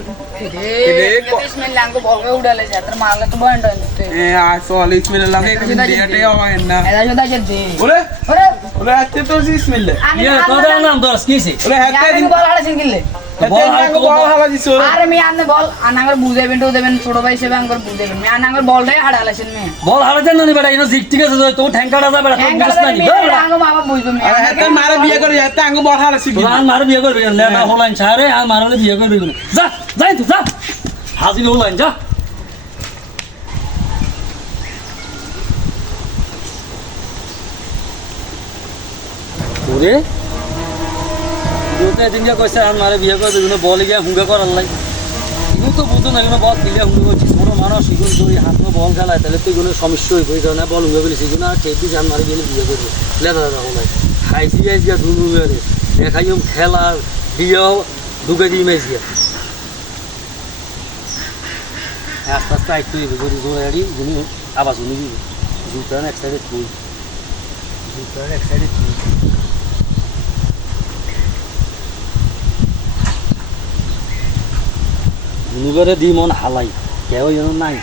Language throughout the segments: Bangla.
इसमें लांग को बोल के उड़ाले जातर मारले तो बंद है आ सॉल इसमें लगे कि डेटे है ना ऐसा जोदा जद्दी ओरे ओरे ओरे हत्ते तो इसमें ले ये তোদের নাম দরস কিছে ओरे हत्ते यार बॉल हाड़ा सिंगल हत्ते ना बॉल हला दिसो अरे मैं आने बॉल अनागर बुझे बेंटो देबेन छोटो भाई सेबे अंगर बुझे मैं अनागर बॉल रे हाड़ा लासिन में বল হারা দেন নি বেটা ইনো জিক ঠিক আছে তো ঠ্যাঙ্কাটা যা বেটা তো বুঝছ না নি आंगो बाबा बुझदो मैं अरे हत्ते मारे बिया कर हत्ते आंगो बॉल हला सिगी তোরা মার বিয়ে করবি না না হলাইন ছাড়ে আর মারলে বিয়ে করবি না যা যাই তুই যা হাজির হলাইন যা ওরে দুটো দিন যা কইছে আর মারে বিয়ে করবি না বলে গিয়া হুঙ্গা কর আল্লাহ ইগো তো বুঝো না ইগো বল দিলে হুঙ্গা করছি ছোট মানুষ ইগো যদি হাত মে বল খেলায় তাহলে তুই কোনো সমস্যা হই কই না বল হুঙ্গা বলিস ইগো না ঠিক দিস আর মারে বিয়ে করবি লেদা দাদা হলাই খাইছি আজকে দুনু মেরে দেখাইম খেলা দিও দুগে দি মেজ গিয়া আস্তে আস্তে একটু যদি জোরে আড়ি যিনি আবার শুনি জুতার এক সাইডে তুই জুতার এক সাইডে তুই দুনুগরে দি মন হালাই কেউ যেন নাই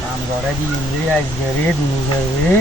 কাম করে দি আজকে রে দুনুগরে